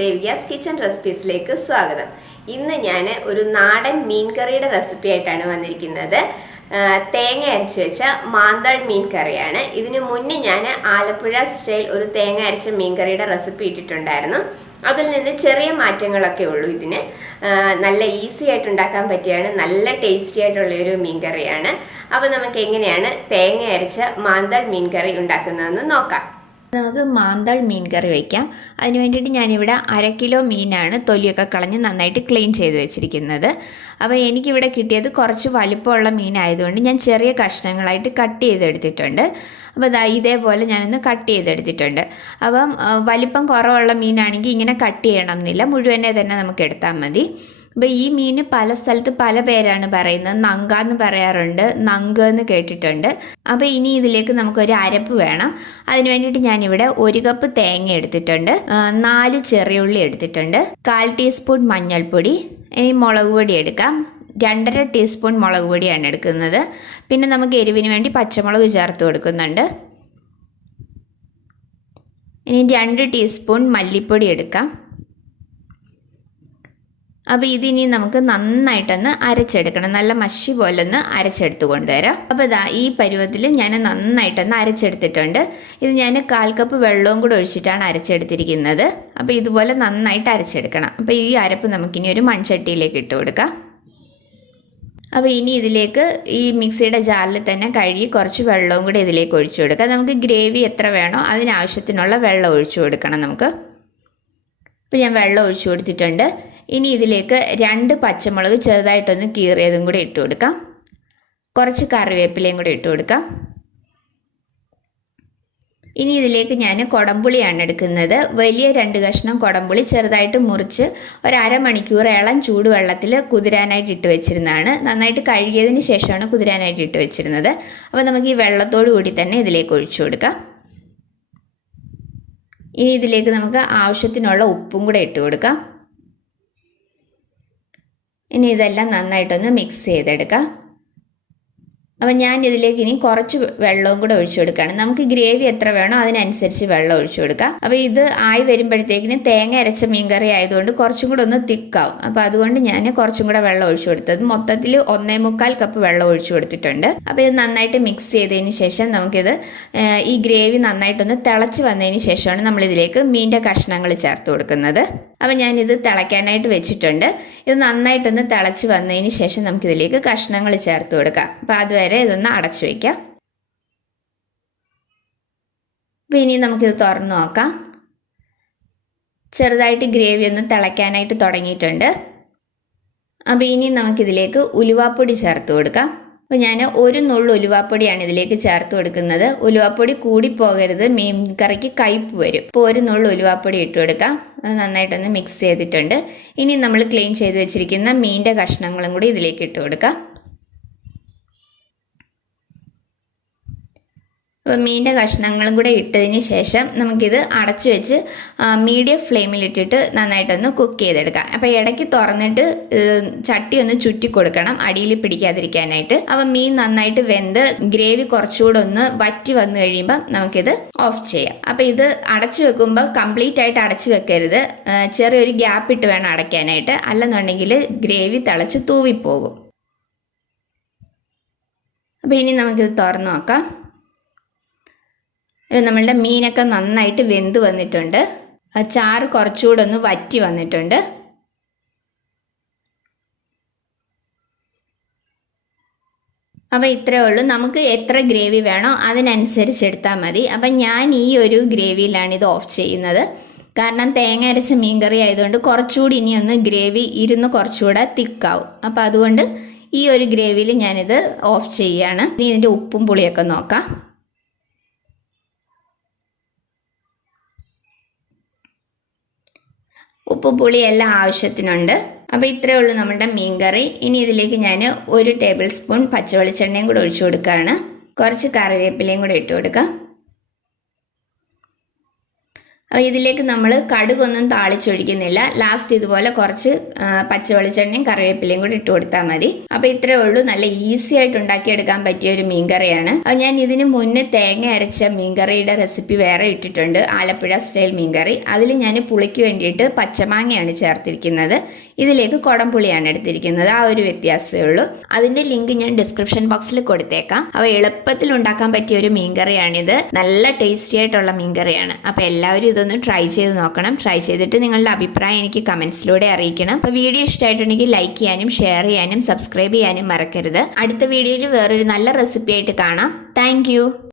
Devikas Kitchen Recipes ലേക്ക് സ്വാഗതം. ഇന്ന് ഞാൻ ഒരു നാടൻ മീൻ കറിയുടെ റെസിപ്പി ആയിട്ടാണ് വന്നിരിക്കുന്നത്. തേങ്ങ അരച്ച് വെച്ച മാന്തൾ മീൻ കറിയാണ്. ഇതിനു മുന്നേ ഞാൻ ആലപ്പുഴ സ്റ്റൈൽ ഒരു തേങ്ങ അരച്ച മീൻ കറിയുടെ റെസിപ്പി ഇട്ടിട്ടുണ്ടായിരുന്നു. അതിൽ നിന്ന് ചെറിയ മാറ്റങ്ങളൊക്കെ ഉള്ളൂ. ഇതിന് നല്ല ഈസി ആയിട്ട് ഉണ്ടാക്കാൻ പറ്റിയാണ്, നല്ല ടേസ്റ്റി ആയിട്ടുള്ള ഒരു മീൻ കറിയാണ്. അപ്പോൾ നമുക്ക് എങ്ങനെയാണ് തേങ്ങ അരച്ച മാന്തൾ മീൻ കറി ഉണ്ടാക്കുന്നതെന്ന് നോക്കാം. നമുക്ക് മാന്തൾ മീൻ കറി വയ്ക്കാം. അതിന് വേണ്ടിയിട്ട് ഞാനിവിടെ 1/2 കിലോ മീനാണ് തൊലിയൊക്കെ കളഞ്ഞ് നന്നായിട്ട് ക്ലീൻ ചെയ്ത് വെച്ചിരിക്കുന്നത്. അപ്പോൾ എനിക്കിവിടെ കിട്ടിയത് കുറച്ച് വലിപ്പമുള്ള മീനായതുകൊണ്ട് ഞാൻ ചെറിയ കഷ്ണങ്ങളായിട്ട് കട്ട് ചെയ്തെടുത്തിട്ടുണ്ട്. അപ്പോൾ ഇതേപോലെ ഞാനൊന്ന് കട്ട് ചെയ്തെടുത്തിട്ടുണ്ട്. അപ്പം വലിപ്പം കുറവുള്ള മീനാണെങ്കിൽ ഇങ്ങനെ കട്ട് ചെയ്യണം എന്നില്ല, മുഴുവനെ തന്നെ നമുക്ക് എടുത്താൽ മതി. അപ്പോൾ ഈ മീൻ പല സ്ഥലത്ത് പല പേരാണ് പറയുന്നത്. നങ്ക എന്ന് പറയാറുണ്ട്, നങ്ക് എന്ന് കേട്ടിട്ടുണ്ട്. അപ്പോൾ ഇനി ഇതിലേക്ക് നമുക്കൊരു അരപ്പ് വേണം. അതിന് വേണ്ടിയിട്ട് ഞാനിവിടെ 1 കപ്പ് തേങ്ങ എടുത്തിട്ടുണ്ട്, 4 ചെറിയ ഉള്ളി എടുത്തിട്ടുണ്ട്, 1/4 ടീസ്പൂൺ മഞ്ഞൾപ്പൊടി, ഇനി മുളക് പൊടി എടുക്കാം. 2.5 ടീസ്പൂൺ മുളക് പൊടിയാണ് എടുക്കുന്നത്. പിന്നെ നമുക്ക് എരിവിന് വേണ്ടി പച്ചമുളക് ചേർത്ത് കൊടുക്കുന്നുണ്ട്. ഇനി 2 ടീസ്പൂൺ മല്ലിപ്പൊടി എടുക്കാം. അപ്പോൾ ഇതിനി നമുക്ക് നന്നായിട്ടൊന്ന് അരച്ചെടുക്കണം, നല്ല മഷി പോലെ ഒന്ന് അരച്ചെടുത്ത് കൊണ്ടുവരാം. അപ്പോൾ ഈ പരുവത്തിൽ ഞാൻ നന്നായിട്ടൊന്ന് അരച്ചെടുത്തിട്ടുണ്ട്. ഇത് ഞാൻ 1/4 കപ്പ് വെള്ളവും കൂടെ ഒഴിച്ചിട്ടാണ് അരച്ചെടുത്തിരിക്കുന്നത്. അപ്പോൾ ഇതുപോലെ നന്നായിട്ട് അരച്ചെടുക്കണം. അപ്പോൾ ഈ അരപ്പ് നമുക്കിനി ഒരു മൺചട്ടിയിലേക്ക് ഇട്ട് കൊടുക്കാം. അപ്പോൾ ഇനി ഇതിലേക്ക് ഈ മിക്സിയുടെ ജാറിൽ തന്നെ കഴുകി കുറച്ച് വെള്ളവും കൂടെ ഇതിലേക്ക് ഒഴിച്ചു കൊടുക്കാം. നമുക്ക് ഗ്രേവി എത്ര വേണോ അതിനാവശ്യത്തിനുള്ള വെള്ളം ഒഴിച്ചു കൊടുക്കണം നമുക്ക്. അപ്പോൾ ഞാൻ വെള്ളം ഒഴിച്ചു കൊടുത്തിട്ടുണ്ട്. ഇനി ഇതിലേക്ക് 2 പച്ചമുളക് ചെറുതായിട്ടൊന്ന് കീറിയതും കൂടി ഇട്ട് കൊടുക്കാം. കുറച്ച് കറിവേപ്പിലയും കൂടി ഇട്ട് കൊടുക്കാം. ഇനി ഇതിലേക്ക് ഞാൻ കുടംപുളിയാണ് എടുക്കുന്നത്. വലിയ 2 കഷ്ണം കുടംപുളി ചെറുതായിട്ട് മുറിച്ച് ഒരു 1/2 മണിക്കൂർ ഇളം ചൂടുവെള്ളത്തിൽ കുതിരാനായിട്ട് ഇട്ട് വെച്ചിരുന്നതാണ്. നന്നായിട്ട് കഴുകിയതിന് ശേഷമാണ് കുതിരാനായിട്ട് ഇട്ട് വെച്ചിരുന്നത്. അപ്പോൾ നമുക്ക് ഈ വെള്ളത്തോടു കൂടി തന്നെ ഇതിലേക്ക് ഒഴിച്ചു കൊടുക്കാം. ഇനി ഇതിലേക്ക് നമുക്ക് ആവശ്യത്തിനുള്ള ഉപ്പും കൂടെ ഇട്ട് കൊടുക്കാം. ഇനി ഇതെല്ലാം നന്നായിട്ടൊന്ന് മിക്സ് ചെയ്തെടുക്കാം. അപ്പം ഞാൻ ഇതിലേക്ക് ഇനി കുറച്ച് വെള്ളവും കൂടെ ഒഴിച്ചു കൊടുക്കുകയാണ്. നമുക്ക് ഗ്രേവി എത്ര വേണോ അതിനനുസരിച്ച് വെള്ളം ഒഴിച്ചു കൊടുക്കാം. അപ്പോൾ ഇത് ആയി വരുമ്പോഴത്തേക്കിന് തേങ്ങ അരച്ച മീൻകറി ആയതുകൊണ്ട് കുറച്ചും കൂടെ ഒന്ന് തിക്കാവും. അപ്പോൾ അതുകൊണ്ട് ഞാൻ കുറച്ചും കൂടെ വെള്ളം ഒഴിച്ചു കൊടുത്തത് മൊത്തത്തിൽ 1.25 കപ്പ് വെള്ളം ഒഴിച്ചു കൊടുത്തിട്ടുണ്ട്. അപ്പോൾ ഇത് നന്നായിട്ട് മിക്സ് ചെയ്തതിന് ശേഷം നമുക്കിത് ഈ ഗ്രേവി നന്നായിട്ടൊന്ന് തിളച്ച് വന്നതിന് ശേഷമാണ് നമ്മളിതിലേക്ക് മീനിൻ്റെ കഷ്ണങ്ങൾ ചേർത്ത് കൊടുക്കുന്നത്. അപ്പോൾ ഞാനിത് തിളയ്ക്കാനായിട്ട് വെച്ചിട്ടുണ്ട്. ഇത് നന്നായിട്ടൊന്ന് തിളച്ച് വന്നതിന് ശേഷം നമുക്കിതിലേക്ക് കഷ്ണങ്ങൾ ചേർത്ത് കൊടുക്കാം. അപ്പോൾ അതുവരെ ഇതൊന്ന് അടച്ചു വയ്ക്കാം. അപ്പോൾ ഇനി നമുക്കിത് തുറന്ന് നോക്കാം. ചെറുതായിട്ട് ഗ്രേവി ഒന്ന് തിളയ്ക്കാനായിട്ട് തുടങ്ങിയിട്ടുണ്ട്. അപ്പോൾ ഇനി നമുക്കിതിലേക്ക് ഉലുവാപ്പൊടി ചേർത്ത് കൊടുക്കാം. അപ്പോൾ ഞാൻ 1 നുള്ളു ഉലുവാപ്പൊടിയാണ് ഇതിലേക്ക് ചേർത്ത് കൊടുക്കുന്നത്. ഉലുവാപ്പൊടി കൂടിപ്പോകരുത്, മീൻ കറിക്ക് കയ്പ്പ് വരും. ഇപ്പോൾ 1 നുള്ളു ഉലുവാപ്പൊടി ഇട്ട് കൊടുക്കാം. അത് നന്നായിട്ടൊന്ന് മിക്സ് ചെയ്തിട്ടുണ്ട്. ഇനി നമ്മൾ ക്ലീൻ ചെയ്ത് വെച്ചിരിക്കുന്ന മീനിൻ്റെ കഷ്ണങ്ങളും കൂടി ഇതിലേക്ക് ഇട്ട് കൊടുക്കാം. അപ്പോൾ മീനിൻ്റെ കഷ്ണങ്ങളും കൂടെ ഇട്ടതിന് ശേഷം നമുക്കിത് അടച്ചു വെച്ച് മീഡിയം ഫ്ലെയിമിലിട്ടിട്ട് നന്നായിട്ടൊന്ന് കുക്ക് ചെയ്തെടുക്കാം. അപ്പോൾ ഇടയ്ക്ക് തുറന്നിട്ട് ചട്ടി ഒന്ന് ചുറ്റി കൊടുക്കണം, അടിയിൽ പിടിക്കാതിരിക്കാനായിട്ട്. അപ്പോൾ മീൻ നന്നായിട്ട് വെന്ത് ഗ്രേവി കുറച്ചുകൂടെ ഒന്ന് വറ്റി വന്നു കഴിയുമ്പം നമുക്കിത് ഓഫ് ചെയ്യാം. അപ്പോൾ ഇത് അടച്ചു വെക്കുമ്പോൾ കംപ്ലീറ്റ് ആയിട്ട് അടച്ചു വെക്കരുത്, ചെറിയൊരു ഗ്യാപ്പ് ഇട്ട് വേണം അടയ്ക്കാനായിട്ട്, അല്ലെന്നുണ്ടെങ്കിൽ ഗ്രേവി തിളച്ച് തൂവിപ്പോകും. അപ്പോൾ ഇനി നമുക്കിത് തുറന്ന് നോക്കാം. നമ്മളുടെ മീനൊക്കെ നന്നായിട്ട് വെന്ത് വന്നിട്ടുണ്ട്. ചാറ് കുറച്ചുകൂടെ ഒന്ന് വറ്റി വന്നിട്ടുണ്ട്. അപ്പോൾ ഇത്രയേ ഉള്ളൂ. നമുക്ക് എത്ര ഗ്രേവി വേണോ അതിനനുസരിച്ച് എടുത്താൽ മതി. അപ്പം ഞാൻ ഈ ഒരു ഗ്രേവിയിലാണ് ഇത് ഓഫ് ചെയ്യുന്നത്. കാരണം തേങ്ങ അരച്ച മീൻ കറി ആയതുകൊണ്ട് കുറച്ചുകൂടി ഇനിയൊന്ന് ഗ്രേവി ഇരുന്ന് കുറച്ചുകൂടെ തിക്കാവും. അപ്പോൾ അതുകൊണ്ട് ഈ ഒരു ഗ്രേവിയിൽ ഞാനിത് ഓഫ് ചെയ്യുകയാണ്. ഇനി ഇതിൻ്റെ ഉപ്പും പുളിയൊക്കെ നോക്കാം. ഉപ്പ് പുളി എല്ലാം ആവശ്യത്തിനുണ്ട്. അപ്പോൾ ഇത്രയേ ഉള്ളൂ നമ്മുടെ മീൻ കറി. ഇനി ഇതിലേക്ക് ഞാൻ 1 ടേബിൾ സ്പൂൺ പച്ചവെളിച്ചെണ്ണയും കൂടെ ഒഴിച്ചു കൊടുക്കുകയാണ്. കുറച്ച് കറിവേപ്പിലയും കൂടെ ഇട്ട് കൊടുക്കാം. അപ്പോൾ ഇതിലേക്ക് നമ്മൾ കടുകൊന്നും താളിച്ചൊഴിക്കുന്നില്ല. ലാസ്റ്റ് ഇതുപോലെ കുറച്ച് പച്ച വെളിച്ചെണ്ണയും കറിവേപ്പിലയും കൂടി ഇട്ട് കൊടുത്താൽ മതി. അപ്പോൾ ഇത്രയേ ഉള്ളൂ. നല്ല ഈസി ആയിട്ട് ഉണ്ടാക്കിയെടുക്കാൻ പറ്റിയ ഒരു മീൻകറിയാണ്. അപ്പോൾ ഞാൻ ഇതിന് മുന്നേ തേങ്ങ അരച്ച മീൻകറിയുടെ റെസിപ്പി വേറെ ഇട്ടിട്ടുണ്ട്, ആലപ്പുഴ സ്റ്റൈൽ മീൻകറി. അതിൽ ഞാൻ പുളിക്ക് വേണ്ടിയിട്ട് പച്ചമാങ്ങയാണ് ചേർത്തിരിക്കുന്നത്. ഇതിലേക്ക് കുടംപുളിയാണ് എടുത്തിരിക്കുന്നത്. ആ ഒരു വ്യത്യാസമേ ഉള്ളൂ. അതിൻ്റെ ലിങ്ക് ഞാൻ ഡിസ്ക്രിപ്ഷൻ ബോക്സിൽ കൊടുത്തേക്കാം. അപ്പോൾ എളുപ്പത്തിൽ ഉണ്ടാക്കാൻ പറ്റിയ ഒരു മീൻകറിയാണിത്. നല്ല ടേസ്റ്റി ആയിട്ടുള്ള മീൻകറിയാണ്. അപ്പോൾ എല്ലാവരും ഇതൊന്ന് ട്രൈ ചെയ്ത് നോക്കണം. ട്രൈ ചെയ്തിട്ട് നിങ്ങളുടെ അഭിപ്രായം എനിക്ക് കമൻസിലൂടെ അറിയിക്കണം. അപ്പോൾ വീഡിയോ ഇഷ്ടമായിട്ടുണ്ടെങ്കിൽ ലൈക്ക് ചെയ്യാനും ഷെയർ ചെയ്യാനും സബ്സ്ക്രൈബ് ചെയ്യാനും മറക്കരുത്. അടുത്ത വീഡിയോയിൽ വേറൊരു നല്ല റെസിപ്പി ആയിട്ട് കാണാം. താങ്ക്